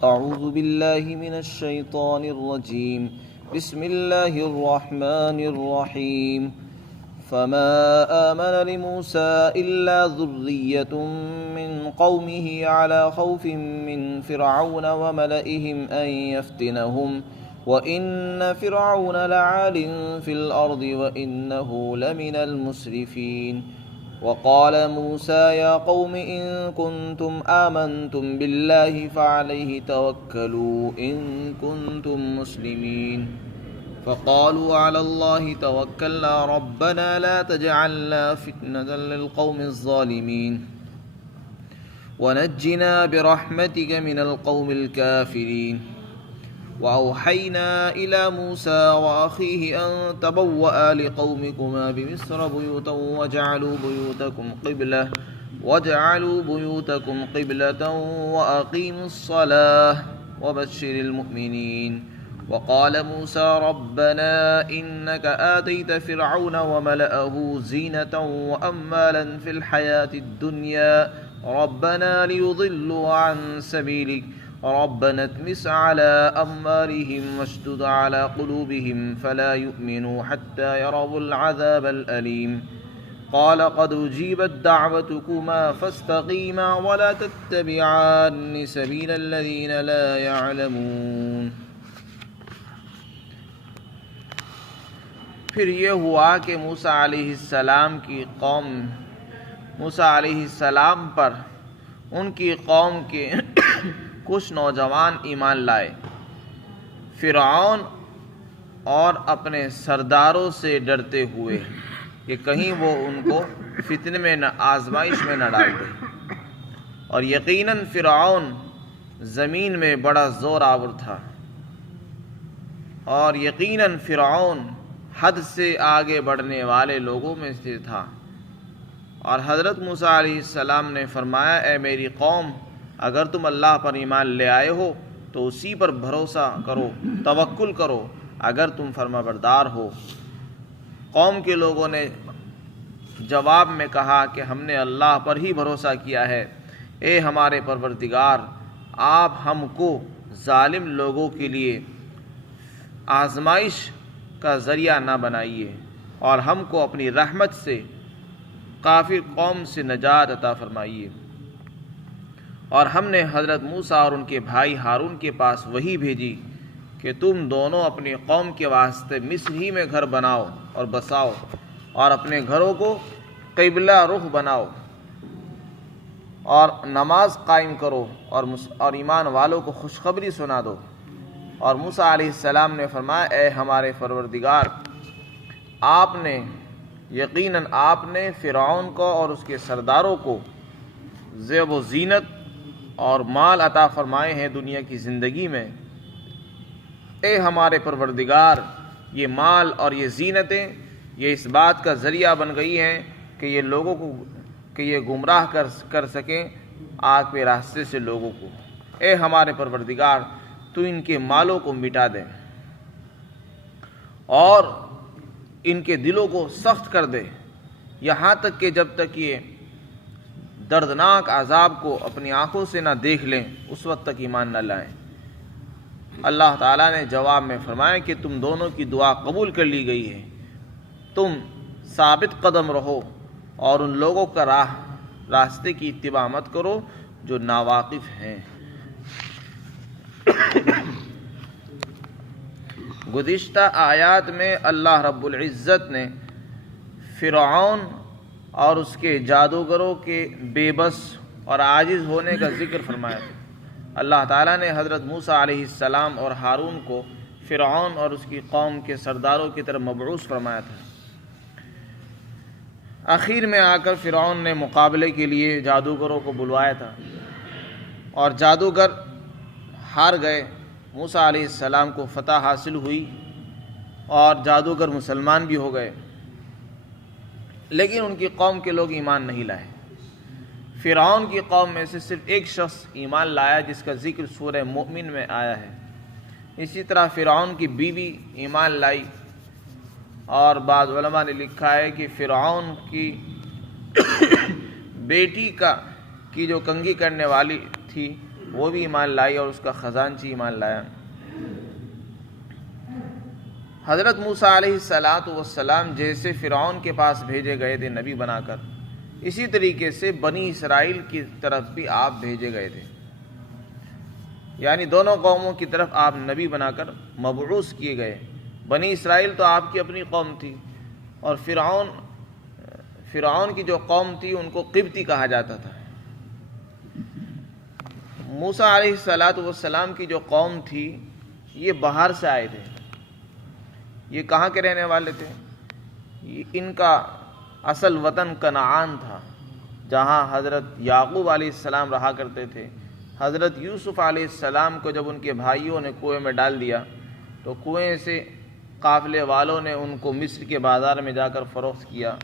أعوذ بالله من الشيطان الرجيم. بسم الله الرحمن الرحيم. فما آمن لموسى إلا ذرية من قومه على خوف من فرعون وملئهم أن يفتنهم وإن فرعون لعال في الأرض وإنه لمن المسرفين. وقال موسى يا قوم إن كنتم آمنتم بالله فعليه توكلوا إن كنتم مسلمين. فقالوا على الله توكلنا ربنا لا تجعلنا فتنة للقوم الظالمين ونجنا برحمتك من القوم الكافرين. وأوحينا إلى موسى وأخيه أن تبوأ لقومكما بمصر بيوتا واجعلوا بيوتكم قبلة وأقيموا الصلاة وبشر المؤمنين. وقال موسى ربنا إنك آتيت فرعون وملأه زينة وأموالا في الحياة الدنيا ربنا ليضلوا عن سبيلك ربنا اطمس على أموالهم واشدد على قلوبهم فلا يؤمنوا حتى يروا العذاب الأليم. قال قد أجيبت دعوتكما فاستقيما ولا تتبعان سبيل الذين لا يعلمون. پھر یہ ہوا کہ موسیٰ علیہ السلام کی قوم موسیٰ علیہ السلام پر ان کی قوم کے کچھ نوجوان ایمان لائے. فرعون اور اپنے سرداروں سے ڈرتے ہوئے کہ کہیں وہ ان کو فتنے میں آزمائش میں نہ ڈال دے. اور یقیناً فرعون زمین میں بڑا زور آور تھا اور یقیناً فرعون حد سے آگے بڑھنے والے لوگوں میں سے تھا. اور حضرت موسیٰ علیہ السلام نے فرمایا اے میری قوم اگر تم اللہ پر ایمان لے آئے ہو تو اسی پر بھروسہ کرو، توکل کرو اگر تم فرمانبردار ہو. قوم کے لوگوں نے جواب میں کہا کہ ہم نے اللہ پر ہی بھروسہ کیا ہے. اے ہمارے پروردگار آپ ہم کو ظالم لوگوں کے لیے آزمائش کا ذریعہ نہ بنائیے اور ہم کو اپنی رحمت سے کافر قوم سے نجات عطا فرمائیے. اور ہم نے حضرت موسیٰ اور ان کے بھائی ہارون کے پاس وحی بھیجی کہ تم دونوں اپنی قوم کے واسطے مصر ہی میں گھر بناؤ اور بساؤ اور اپنے گھروں کو قبلہ رخ بناؤ اور نماز قائم کرو اور ایمان والوں کو خوشخبری سنا دو. اور موسیٰ علیہ السلام نے فرمایا اے ہمارے پروردگار یقیناً آپ نے فرعون کو اور اس کے سرداروں کو زیب و زینت اور مال عطا فرمائے ہیں دنیا کی زندگی میں. اے ہمارے پروردگار یہ مال اور یہ زینتیں یہ اس بات کا ذریعہ بن گئی ہیں کہ یہ لوگوں کو کہ یہ گمراہ کر سکیں آگ کے راستے سے لوگوں کو. اے ہمارے پروردگار تو ان کے مالوں کو مٹا دے اور ان کے دلوں کو سخت کر دے یہاں تک کہ جب تک یہ دردناک عذاب کو اپنی آنکھوں سے نہ دیکھ لیں اس وقت تک ایمان نہ لائیں. اللہ تعالیٰ نے جواب میں فرمایا کہ تم دونوں کی دعا قبول کر لی گئی ہے. تم ثابت قدم رہو اور ان لوگوں کا راستے کی اتباع مت کرو جو ناواقف ہیں. گزشتہ آیات میں اللہ رب العزت نے فرعون اور اس کے جادوگروں کے بے بس اور عاجز ہونے کا ذکر فرمایا تھا. اللہ تعالیٰ نے حضرت موسیٰ علیہ السلام اور ہارون کو فرعون اور اس کی قوم کے سرداروں کی طرف مبعوث فرمایا تھا. آخر میں آ کر فرعون نے مقابلے کے لیے جادوگروں کو بلوایا تھا اور جادوگر ہار گئے. موسیٰ علیہ السلام کو فتح حاصل ہوئی اور جادوگر مسلمان بھی ہو گئے لیکن ان کی قوم کے لوگ ایمان نہیں لائے. فرعون کی قوم میں سے صرف ایک شخص ایمان لایا جس کا ذکر سورہ مومن میں آیا ہے. اسی طرح فرعون کی بیوی ایمان لائی اور بعض علماء نے لکھا ہے کہ فرعون کی بیٹی کی جو کنگھی کرنے والی تھی وہ بھی ایمان لائی اور اس کا خزانچی ایمان لایا۔ حضرت موسیٰ علیہ السلام جیسے فرعون کے پاس بھیجے گئے تھے نبی بنا کر، اسی طریقے سے بنی اسرائیل کی طرف بھی آپ بھیجے گئے تھے، یعنی دونوں قوموں کی طرف آپ نبی بنا کر مبعوث کیے گئے۔ بنی اسرائیل تو آپ کی اپنی قوم تھی، اور فرعون کی جو قوم تھی ان کو قبطی کہا جاتا تھا۔ موسیٰ علیہ السلام کی جو قوم تھی یہ باہر سے آئے تھے، یہ کہاں کے رہنے والے تھے؟ ان کا اصل وطن کنعان تھا، جہاں حضرت یعقوب علیہ السلام رہا کرتے تھے۔ حضرت یوسف علیہ السلام کو جب ان کے بھائیوں نے کنویں میں ڈال دیا تو کنویں سے قافلے والوں نے ان کو مصر کے بازار میں جا کر فروخت کیا،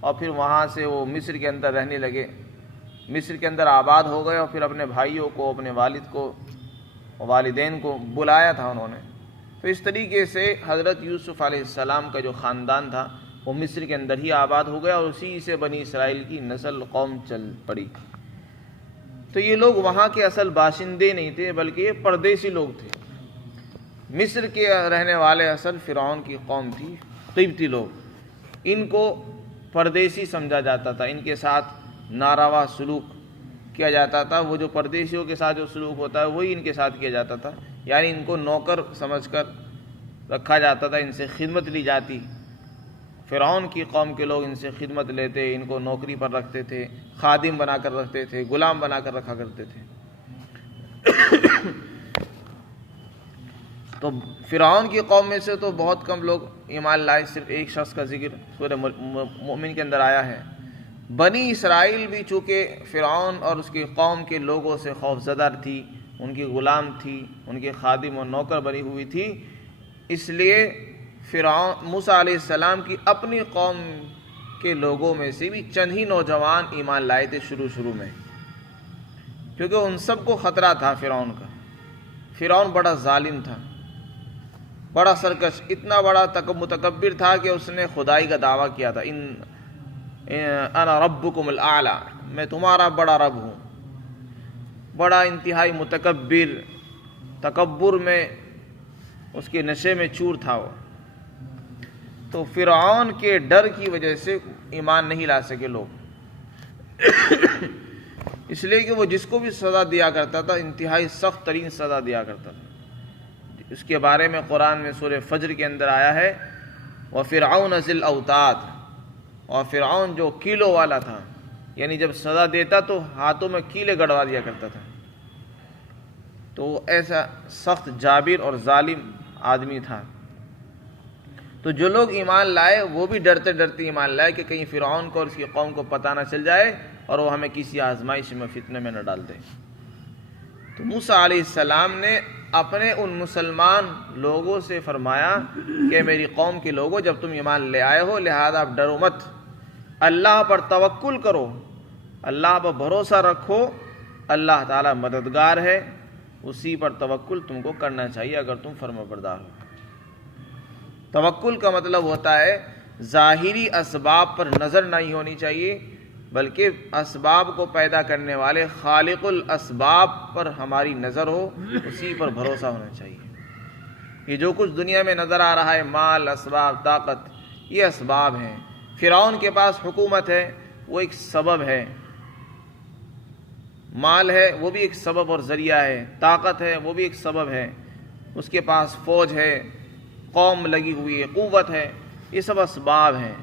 اور پھر وہاں سے وہ مصر کے اندر رہنے لگے، مصر کے اندر آباد ہو گئے، اور پھر اپنے بھائیوں کو، اپنے والد کو، والدین کو بلایا تھا انہوں نے۔ تو اس طریقے سے حضرت یوسف علیہ السلام کا جو خاندان تھا وہ مصر کے اندر ہی آباد ہو گیا، اور اسی سے بنی اسرائیل کی نسل قوم چل پڑی۔ تو یہ لوگ وہاں کے اصل باشندے نہیں تھے، بلکہ یہ پردیسی لوگ تھے۔ مصر کے رہنے والے اصل فرعون کی قوم تھی، قبطی لوگ۔ ان کو پردیسی سمجھا جاتا تھا، ان کے ساتھ ناروا سلوک کیا جاتا تھا۔ وہ جو پردیسیوں کے ساتھ جو سلوک ہوتا ہے وہی ان کے ساتھ کیا جاتا تھا، یعنی ان کو نوکر سمجھ کر رکھا جاتا تھا، ان سے خدمت لی جاتی۔ فرعون کی قوم کے لوگ ان سے خدمت لیتے، ان کو نوکری پر رکھتے تھے، خادم بنا کر رکھتے تھے، غلام بنا کر رکھا کرتے تھے۔ تو فرعون کی قوم میں سے تو بہت کم لوگ ایمان لائے، صرف ایک شخص کا ذکر سورہ مومن کے اندر آیا ہے۔ بنی اسرائیل بھی چونکہ فرعون اور اس کی قوم کے لوگوں سے خوف زدہ تھی، ان کی غلام تھی، ان کے خادم و نوکر بنی ہوئی تھی، اس لیے موسیٰ علیہ السلام کی اپنی قوم کے لوگوں میں سے بھی چند ہی نوجوان ایمان لائے تھے شروع میں، کیونکہ ان سب کو خطرہ تھا فرعون کا۔ فرعون بڑا ظالم تھا، بڑا سرکش، اتنا بڑا متکبر تھا کہ اس نے خدائی کا دعویٰ کیا تھا، انا ربکم الاعلی، میں تمہارا بڑا رب ہوں۔ بڑا انتہائی متکبر، تکبر میں اس کے نشے میں چور تھا وہ۔ تو فرعون کے ڈر کی وجہ سے ایمان نہیں لا سکے لوگ، اس لیے کہ وہ جس کو بھی سزا دیا کرتا تھا انتہائی سخت ترین سزا دیا کرتا تھا۔ اس کے بارے میں قرآن میں سورہ فجر کے اندر آیا ہے، وَفِرْعَوْنَ ذِي الْأَوْتَادِ، اور فرعون جو کیلوں والا تھا، یعنی جب سزا دیتا تو ہاتھوں میں کیلے گڑوا دیا کرتا تھا۔ تو ایسا سخت جابر اور ظالم آدمی تھا۔ تو جو لوگ ایمان لائے وہ بھی ڈرتے ڈرتے ایمان لائے کہ کہیں فرعون کو اور اس کی قوم کو پتہ نہ چل جائے اور وہ ہمیں کسی آزمائش میں، فتنے میں نہ ڈال دے۔ تو موسیٰ علیہ السلام نے اپنے ان مسلمان لوگوں سے فرمایا کہ میری قوم کے لوگوں، جب تم ایمان لے آئے ہو لہذا اب ڈرو مت، اللہ پر توکل کرو، اللہ پر بھروسہ رکھو، اللہ تعالیٰ مددگار ہے، اسی پر توکل تم کو کرنا چاہیے اگر تم فرمانبردار ہو۔ توکل کا مطلب ہوتا ہے ظاہری اسباب پر نظر نہیں ہونی چاہیے، بلکہ اسباب کو پیدا کرنے والے خالق الاسباب پر ہماری نظر ہو، اسی پر بھروسہ ہونا چاہیے۔ یہ جو کچھ دنیا میں نظر آ رہا ہے، مال، اسباب، طاقت، یہ اسباب ہیں۔ فرعون کے پاس حکومت ہے، وہ ایک سبب ہے، مال ہے وہ بھی ایک سبب اور ذریعہ ہے، طاقت ہے وہ بھی ایک سبب ہے، اس کے پاس فوج ہے، قوم لگی ہوئی ہے، قوت ہے، یہ سب اسباب ہیں۔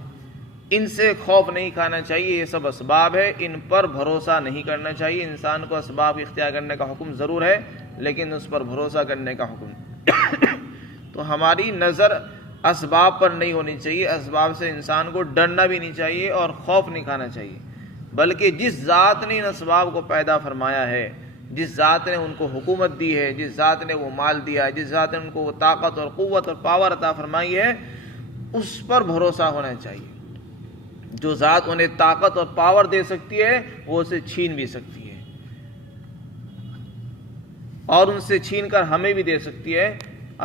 ان سے خوف نہیں کھانا چاہیے، یہ سب اسباب ہے، ان پر بھروسہ نہیں کرنا چاہیے۔ انسان کو اسباب اختیار کرنے کا حکم ضرور ہے، لیکن اس پر بھروسہ کرنے کا حکم تو ہماری نظر اسباب پر نہیں ہونی چاہیے، اسباب سے انسان کو ڈرنا بھی نہیں چاہیے اور خوف نہیں کھانا چاہیے، بلکہ جس ذات نے ان اسباب کو پیدا فرمایا ہے، جس ذات نے ان کو حکومت دی ہے، جس ذات نے وہ مال دیا ہے، جس ذات نے ان کو وہ طاقت اور قوت اور پاور عطا فرمائی ہے، اس پر بھروسہ ہونا چاہیے۔ جو ذات انہیں طاقت اور پاور دے سکتی ہے وہ اسے چھین بھی سکتی ہے، اور ان سے چھین کر ہمیں بھی دے سکتی ہے۔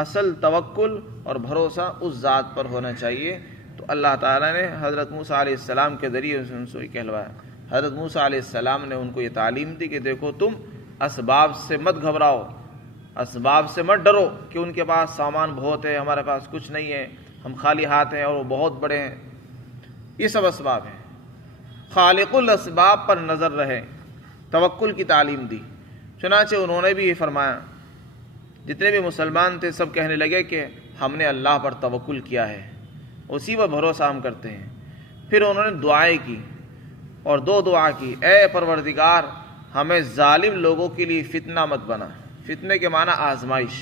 اصل توکل اور بھروسہ اس ذات پر ہونا چاہیے۔ تو اللہ تعالیٰ نے حضرت موسیٰ علیہ السلام کے ذریعے ان سے کہلوایا۔ حضرت موسیٰ علیہ السلام نے ان کو یہ تعلیم دی کہ دیکھو تم اسباب سے مت گھبراؤ، اسباب سے مت ڈرو کہ ان کے پاس سامان بہت ہے، ہمارے پاس کچھ نہیں ہے، ہم خالی ہاتھ ہیں اور وہ بہت بڑے ہیں۔ یہ سب اسباب ہیں۔ خالق الاسباب پر نظر رہے، توکل کی تعلیم دی۔ چنانچہ انہوں نے بھی یہ فرمایا، جتنے بھی مسلمان تھے سب کہنے لگے کہ ہم نے اللہ پر توکل کیا ہے، اسی پر بھروسہ ہم کرتے ہیں۔ پھر انہوں نے دعائیں کی اور دو دعا کی، اے پروردگار ہمیں ظالم لوگوں کے لیے فتنہ مت بنا۔ فتنے کے معنی آزمائش،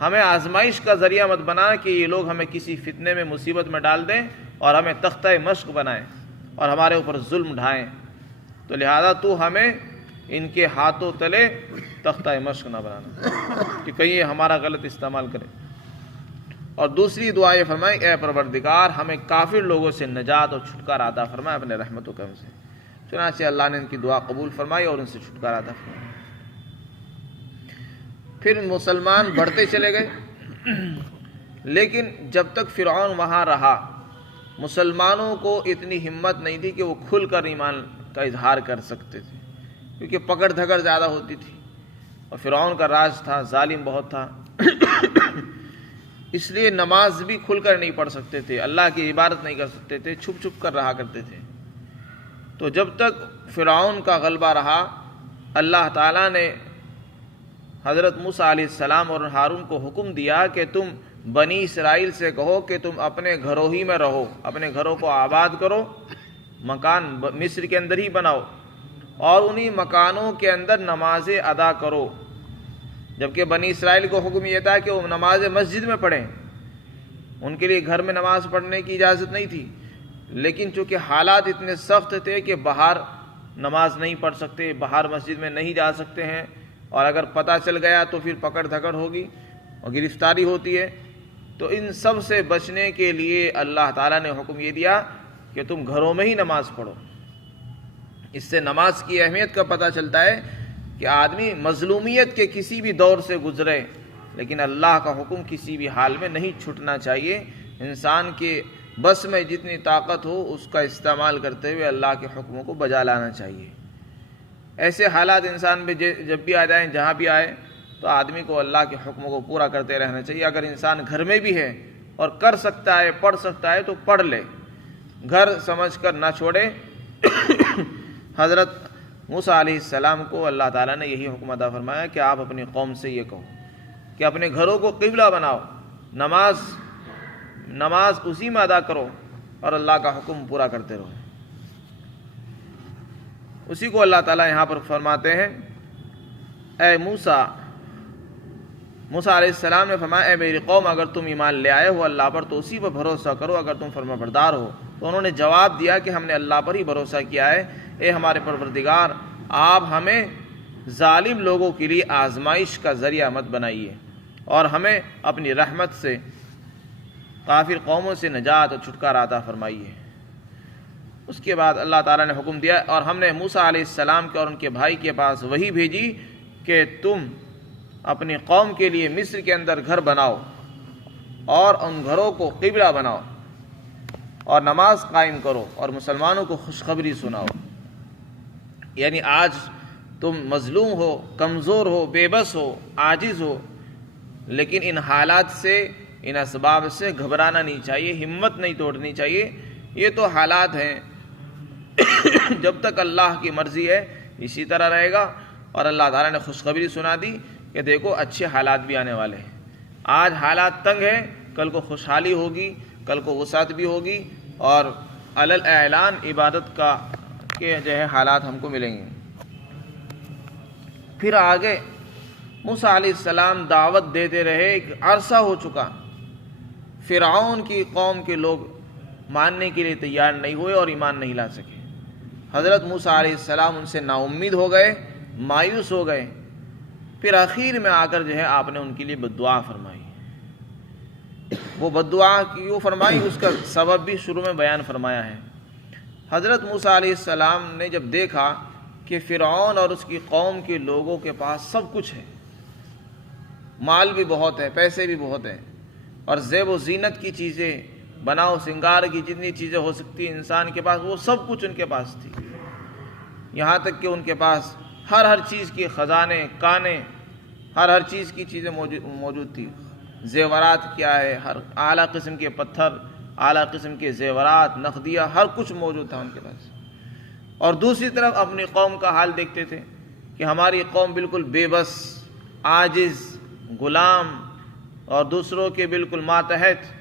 ہمیں آزمائش کا ذریعہ مت بنا کہ یہ لوگ ہمیں کسی فتنے میں مصیبت میں ڈال دیں اور ہمیں تختہ مشق بنائیں اور ہمارے اوپر ظلم ڈھائیں، تو لہذا تو ہمیں ان کے ہاتھوں تلے تختہ مشق نہ بنانا کہ کہیں یہ ہمارا غلط استعمال کرے۔ اور دوسری دعا یہ فرمائی، اے پروردگار ہمیں کافر لوگوں سے نجات اور چھٹکارا عطا فرمائے اپنے رحمت و کرم سے۔ چنانچہ اللہ نے ان کی دعا قبول فرمائی اور ان سے چھٹکارا عطا فرمایا۔ پھر مسلمان بڑھتے چلے گئے، لیکن جب تک فرعون وہاں رہا مسلمانوں کو اتنی ہمت نہیں تھی کہ وہ کھل کر ایمان کا اظہار کر سکتے تھے، کیونکہ پکڑ دھکڑ زیادہ ہوتی تھی اور فرعون کا راج تھا، ظالم بہت تھا، اس لیے نماز بھی کھل کر نہیں پڑھ سکتے تھے، اللہ کی عبادت نہیں کر سکتے تھے، چھپ چھپ کر رہا کرتے تھے۔ تو جب تک فرعون کا غلبہ رہا، اللہ تعالیٰ نے حضرت موسیٰ علیہ السلام اور ہارون کو حکم دیا کہ تم بنی اسرائیل سے کہو کہ تم اپنے گھروں ہی میں رہو، اپنے گھروں کو آباد کرو، مکان مصر کے اندر ہی بناؤ اور انہی مکانوں کے اندر نمازیں ادا کرو۔ جبکہ بنی اسرائیل کو حکم یہ تھا کہ وہ نماز مسجد میں پڑھیں، ان کے لیے گھر میں نماز پڑھنے کی اجازت نہیں تھی، لیکن چونکہ حالات اتنے سخت تھے کہ باہر نماز نہیں پڑھ سکتے، باہر مسجد میں نہیں جا سکتے ہیں، اور اگر پتہ چل گیا تو پھر پکڑ دھکڑ ہوگی اور گرفتاری ہوتی ہے، تو ان سب سے بچنے کے لیے اللہ تعالیٰ نے حکم یہ دیا کہ تم گھروں میں ہی نماز پڑھو۔ اس سے نماز کی اہمیت کا پتہ چلتا ہے کہ آدمی مظلومیت کے کسی بھی دور سے گزرے لیکن اللہ کا حکم کسی بھی حال میں نہیں چھوٹنا چاہیے۔ انسان کے بس میں جتنی طاقت ہو اس کا استعمال کرتے ہوئے اللہ کے حکموں کو بجا لانا چاہیے۔ ایسے حالات انسان میں جب بھی آ جائیں، جہاں بھی آئے، تو آدمی کو اللہ کے حکموں کو پورا کرتے رہنا چاہیے۔ اگر انسان گھر میں بھی ہے اور کر سکتا ہے، پڑھ سکتا ہے، تو پڑھ لے، گھر سمجھ کر نہ چھوڑے۔ حضرت موسیٰ علیہ السلام کو اللہ تعالیٰ نے یہی حکم عطا فرمایا کہ آپ اپنی قوم سے یہ کہو کہ اپنے گھروں کو قبلہ بناؤ، نماز اسی میں ادا کرو اور اللہ کا حکم پورا کرتے رہو۔ اسی کو اللہ تعالیٰ یہاں پر فرماتے ہیں، اے موسیٰ علیہ السلام نے فرمایا، اے میری قوم اگر تم ایمان لے آئے ہو اللہ پر تو اسی پر بھروسہ کرو اگر تم فرمانبردار ہو۔ تو انہوں نے جواب دیا کہ ہم نے اللہ پر ہی بھروسہ کیا ہے۔ اے ہمارے پروردگار، آپ ہمیں ظالم لوگوں کے لیے آزمائش کا ذریعہ مت بنائیے اور ہمیں اپنی رحمت سے کافر قوموں سے نجات اور چھٹکارا عطا فرمائیے۔ اس کے بعد اللہ تعالیٰ نے حکم دیا، اور ہم نے موسیٰ علیہ السلام کے اور ان کے بھائی کے پاس وحی بھیجی کہ تم اپنی قوم کے لیے مصر کے اندر گھر بناؤ اور ان گھروں کو قبلہ بناؤ اور نماز قائم کرو اور مسلمانوں کو خوشخبری سناؤ۔ یعنی آج تم مظلوم ہو، کمزور ہو، بے بس ہو، عاجز ہو، لیکن ان حالات سے، ان اسباب سے گھبرانا نہیں چاہیے، ہمت نہیں توڑنی چاہیے۔ یہ تو حالات ہیں، جب تک اللہ کی مرضی ہے اسی طرح رہے گا۔ اور اللہ تعالیٰ نے خوشخبری سنا دی کہ دیکھو اچھے حالات بھی آنے والے ہیں۔ آج حالات تنگ ہیں، کل کو خوشحالی ہوگی، کل کو وسعت بھی ہوگی، اور علل اعلان عبادت کا کے جو ہے حالات ہم کو ملیں گے۔ پھر آگے موسیٰ علیہ السلام دعوت دیتے رہے، ایک عرصہ ہو چکا، فرعون کی قوم کے لوگ ماننے کے لیے تیار نہیں ہوئے اور ایمان نہیں لا سکے۔ حضرت موسیٰ علیہ السلام ان سے نا امید ہو گئے، مایوس ہو گئے۔ پھر آخر میں آ کر جو ہے آپ نے ان کے لیے بد دعا فرمائی۔ وہ بد دعا کیوں فرمائی اس کا سبب بھی شروع میں بیان فرمایا ہے۔ حضرت موسیٰ علیہ السلام نے جب دیکھا کہ فرعون اور اس کی قوم کے لوگوں کے پاس سب کچھ ہے، مال بھی بہت ہے، پیسے بھی بہت ہیں، اور زیب و زینت کی چیزیں، بناؤ سنگار کی جتنی چیزیں ہو سکتی ہیں انسان کے پاس، وہ سب کچھ ان کے پاس تھی۔ یہاں تک کہ ان کے پاس ہر چیز کے خزانے، کانے، ہر چیز کی چیزیں موجود تھی. زیورات کیا ہے، ہر اعلیٰ قسم کے پتھر، اعلیٰ قسم کے زیورات، نقدیہ، ہر کچھ موجود تھا ان کے پاس. اور دوسری طرف اپنی قوم کا حال دیکھتے تھے کہ ہماری قوم بالکل بے بس، عاجز، غلام اور دوسروں کے بالکل ماتحت.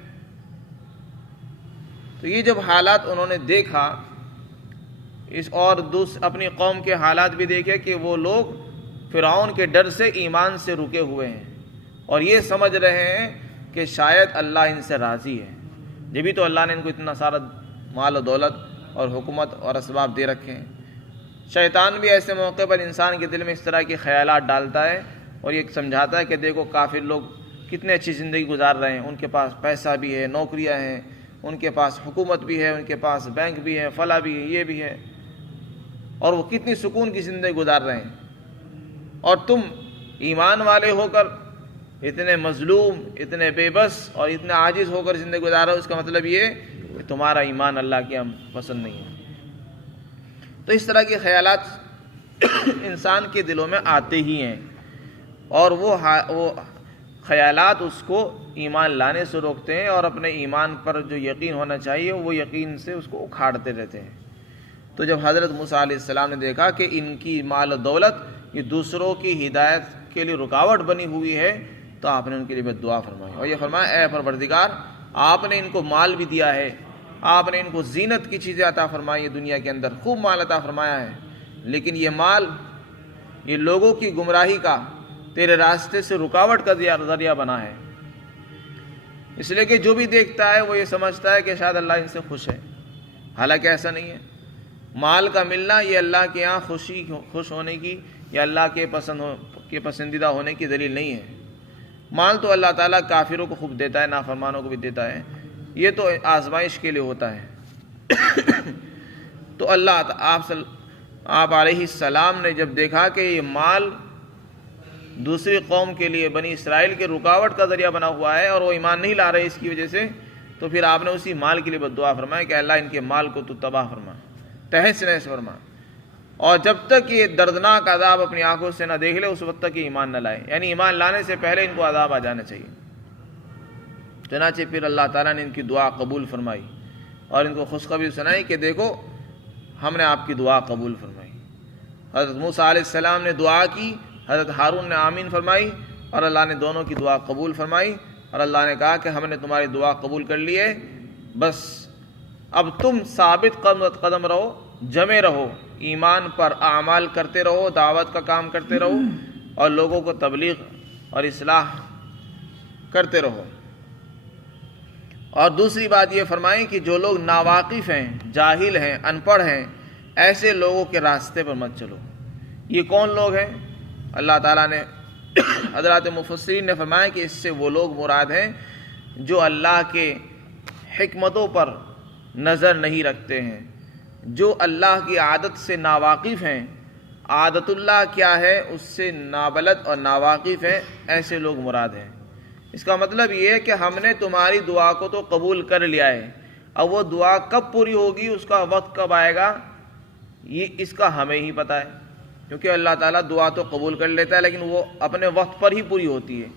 تو یہ جب حالات انہوں نے دیکھا اور اپنی قوم کے حالات بھی دیکھے کہ وہ لوگ فرعون کے ڈر سے ایمان سے رکے ہوئے ہیں اور یہ سمجھ رہے ہیں کہ شاید اللہ ان سے راضی ہے. جبھی تو اللہ نے ان کو اتنا سارا مال و دولت اور حکومت اور اسباب دے رکھے ہیں. شیطان بھی ایسے موقع پر انسان کے دل میں اس طرح کے خیالات ڈالتا ہے اور یہ سمجھاتا ہے کہ دیکھو کافر لوگ کتنے اچھی زندگی گزار رہے ہیں، ان کے پاس پیسہ بھی ہے، نوکریاں ہیں، ان کے پاس حکومت بھی ہے، ان کے پاس بینک بھی ہے، فلاں بھی ہے، یہ بھی ہے، اور وہ کتنی سکون کی زندگی گزار رہے ہیں. اور تم ایمان والے ہو کر اتنے مظلوم، اتنے بے بس اور اتنے عاجز ہو کر زندگی گزار رہے ہو. اس کا مطلب یہ کہ تمہارا ایمان اللہ کے پسند نہیں ہے. تو اس طرح کے خیالات انسان کے دلوں میں آتے ہی ہیں اور وہ خیالات اس کو ایمان لانے سے روکتے ہیں اور اپنے ایمان پر جو یقین ہونا چاہیے وہ یقین سے اس کو اکھاڑتے رہتے ہیں. تو جب حضرت موسیٰ علیہ السلام نے دیکھا کہ ان کی مال و دولت یہ دوسروں کی ہدایت کے لیے رکاوٹ بنی ہوئی ہے تو آپ نے ان کے لیے دعا فرمائی اور یہ فرمایا اے پروردگار آپ نے ان کو مال بھی دیا ہے، آپ نے ان کو زینت کی چیزیں عطا فرمائی ہے، دنیا کے اندر خوب مال عطا فرمایا ہے، لیکن یہ مال یہ لوگوں کی گمراہی کا، تیرے راستے سے رکاوٹ کا ذریعہ بنا ہے. اس لیے کہ جو بھی دیکھتا ہے وہ یہ سمجھتا ہے کہ شاید اللہ ان سے خوش ہے، حالانکہ ایسا نہیں ہے. مال کا ملنا یہ اللہ کے یہاں خوش ہونے کی یا اللہ کے پسندیدہ ہونے کی دلیل نہیں ہے. مال تو اللہ تعالیٰ کافروں کو خوب دیتا ہے، نافرمانوں کو بھی دیتا ہے، یہ تو آزمائش کے لیے ہوتا ہے. تو آپ علیہ السلام نے جب دیکھا کہ یہ مال دوسری قوم کے لیے بنی اسرائیل کے رکاوٹ کا ذریعہ بنا ہوا ہے اور وہ ایمان نہیں لا رہے اس کی وجہ سے، تو پھر آپ نے اسی مال کے لیے بددعا فرمایا کہ اللہ ان کے مال کو تو تباہ فرما، تہس نہس فرما، اور جب تک یہ دردناک عذاب اپنی آنکھوں سے نہ دیکھ لے اس وقت تک یہ ایمان نہ لائے، یعنی ایمان لانے سے پہلے ان کو عذاب آ جانا چاہیے. چنانچہ پھر اللہ تعالیٰ نے ان کی دعا قبول فرمائی اور ان کو خوشخبری سنائی کہ دیکھو ہم نے آپ کی دعا قبول فرمائی. حضرت موسیٰ علیہ السلام نے دعا کی، حضرت ہارون نے آمین فرمائی اور اللہ نے دونوں کی دعا قبول فرمائی اور اللہ نے کہا کہ ہم نے تمہاری دعا قبول کر لی ہے، بس اب تم ثابت قدم رہو، جمے رہو، ایمان پر اعمال کرتے رہو، دعوت کا کام کرتے رہو اور لوگوں کو تبلیغ اور اصلاح کرتے رہو. اور دوسری بات یہ فرمائیں کہ جو لوگ ناواقف ہیں، جاہل ہیں، ان پڑھ ہیں، ایسے لوگوں کے راستے پر مت چلو. یہ کون لوگ ہیں؟ اللہ تعالیٰ نے حضرات مفسرین نے فرمایا کہ اس سے وہ لوگ مراد ہیں جو اللہ کے حکمتوں پر نظر نہیں رکھتے ہیں، جو اللہ کی عادت سے ناواقف ہیں، عادت اللہ کیا ہے اس سے نابلد اور ناواقف ہیں، ایسے لوگ مراد ہیں. اس کا مطلب یہ ہے کہ ہم نے تمہاری دعا کو تو قبول کر لیا ہے، اب وہ دعا کب پوری ہوگی، اس کا وقت کب آئے گا، یہ اس کا ہمیں ہی پتہ ہے، کیونکہ اللہ تعالیٰ دعا تو قبول کر لیتا ہے لیکن وہ اپنے وقت پر ہی پوری ہوتی ہے.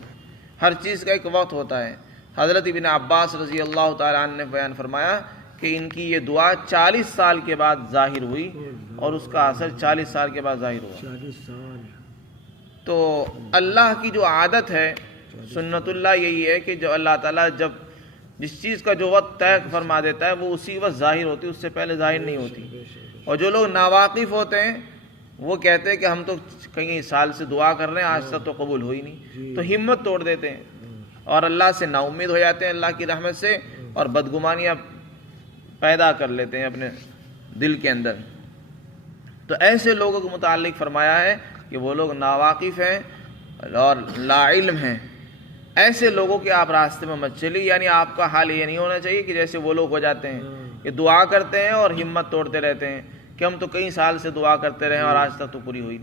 ہر چیز کا ایک وقت ہوتا ہے. حضرت ابن عباس رضی اللہ تعالیٰ عنہ نے بیان فرمایا کہ ان کی یہ دعا 40 سال کے بعد ظاہر ہوئی اور اس کا اثر 40 سال کے بعد ظاہر ہوا. تو اللہ کی جو عادت ہے، سنت اللہ یہی ہے کہ جو اللہ تعالیٰ جب جس چیز کا جو وقت طے فرما دیتا ہے وہ اسی وقت ظاہر ہوتی ہے، اس سے پہلے ظاہر نہیں ہوتی. اور جو لوگ ناواقف ہوتے ہیں وہ کہتے ہیں کہ ہم تو کئی سال سے دعا کر رہے ہیں آج تک تو قبول ہوئی نہیں، تو ہمت توڑ دیتے ہیں اور اللہ سے نا امید ہو جاتے ہیں اللہ کی رحمت سے اور بدگمانیاں پیدا کر لیتے ہیں اپنے دل کے اندر. تو ایسے لوگوں کے متعلق فرمایا ہے کہ وہ لوگ ناواقف ہیں اور لا علم ہیں، ایسے لوگوں کے آپ راستے میں مت چلیے. یعنی آپ کا حال یہ نہیں ہونا چاہیے کہ جیسے وہ لوگ ہو جاتے ہیں کہ دعا کرتے ہیں اور ہمت توڑتے رہتے ہیں کہ ہم تو کئی سال سے دعا کرتے رہے اور آج تک تو پوری ہوئی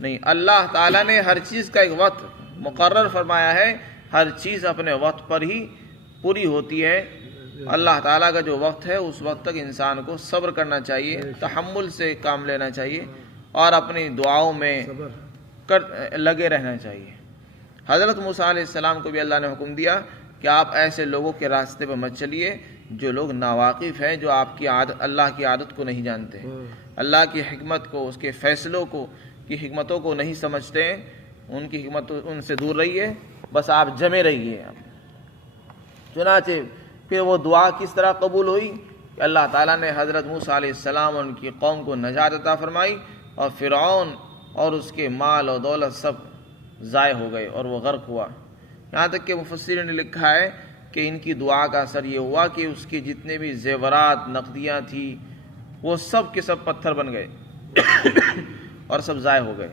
نہیں. اللہ تعالیٰ نے ہر چیز کا ایک وقت مقرر فرمایا ہے، ہر چیز اپنے وقت پر ہی پوری ہوتی ہے. اللہ تعالیٰ کا جو وقت ہے اس وقت تک انسان کو صبر کرنا چاہیے، تحمل سے کام لینا چاہیے اور اپنی دعاؤں میں لگے رہنا چاہیے۔ حضرت موسیٰ علیہ السلام کو بھی اللہ نے حکم دیا کہ آپ ایسے لوگوں کے راستے پر مت چلیے جو لوگ ناواقف ہیں، جو آپ کی عادت، اللہ کی عادت کو نہیں جانتے، اللہ کی حکمت کو، اس کے فیصلوں کو، کی حکمتوں کو نہیں سمجھتے ہیں، ان کی حکمت، ان سے دور رہیے، بس آپ جمے رہیے۔ چنانچہ پھر وہ دعا کس طرح قبول ہوئی کہ اللہ تعالیٰ نے حضرت موسیٰ علیہ السلام اور ان کی قوم کو نجات عطا فرمائی، اور فرعون اور اس کے مال و دولت سب ضائع ہو گئے اور وہ غرق ہوا۔ یہاں تک کہ مفسرین نے لکھا ہے کہ ان کی دعا کا اثر یہ ہوا کہ اس کے جتنے بھی زیورات، نقدیاں تھیں، وہ سب کے سب پتھر بن گئے اور سب ضائع ہو گئے،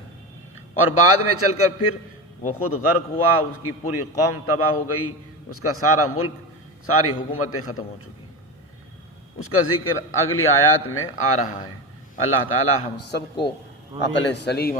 اور بعد میں چل کر پھر وہ خود غرق ہوا، اس کی پوری قوم تباہ ہو گئی، اس کا سارا ملک، ساری حکومتیں ختم ہو چکی۔ اس کا ذکر اگلی آیات میں آ رہا ہے۔ اللہ تعالی ہم سب کو عقل سلیم